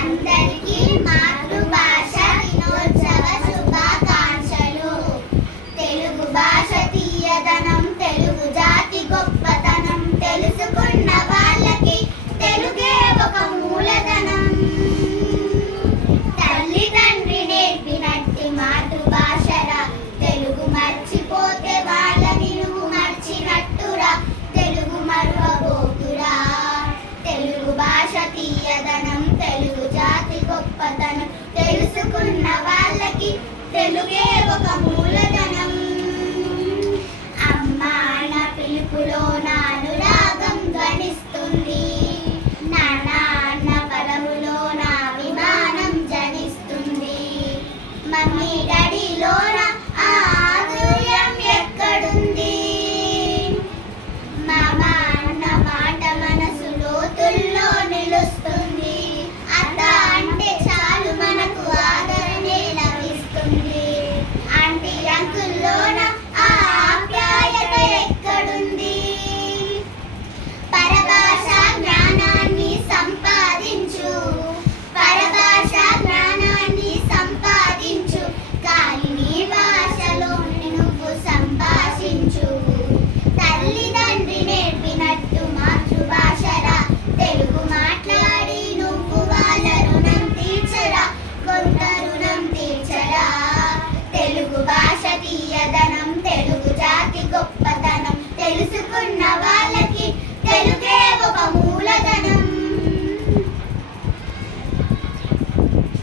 అందరికీ మాతృభాష దినోత్సవ శుభాకాంక్షలు. తెలుగు భాష తీయదనం, తెలుగు జాతి గొప్పతనం తెలుసుకున్న వాళ్ళకి తెలుగే ఒక మూలధనం. తల్లి తండ్రి నేర్పినట్టి మాతృభాషరా, తెలుగు మర్చిపోతే వాళ్ళని నువ్వు మర్చినట్టురా, తెలుగు మరువబోకురా. తెలుగు భాష తీయదనం, తెలుగు జాతి గొప్పతనం తెలుసుకున్న వాళ్ళకి తెలుగే ఒక మూలధనం. అమ్మ అన్న పిలుపులో నా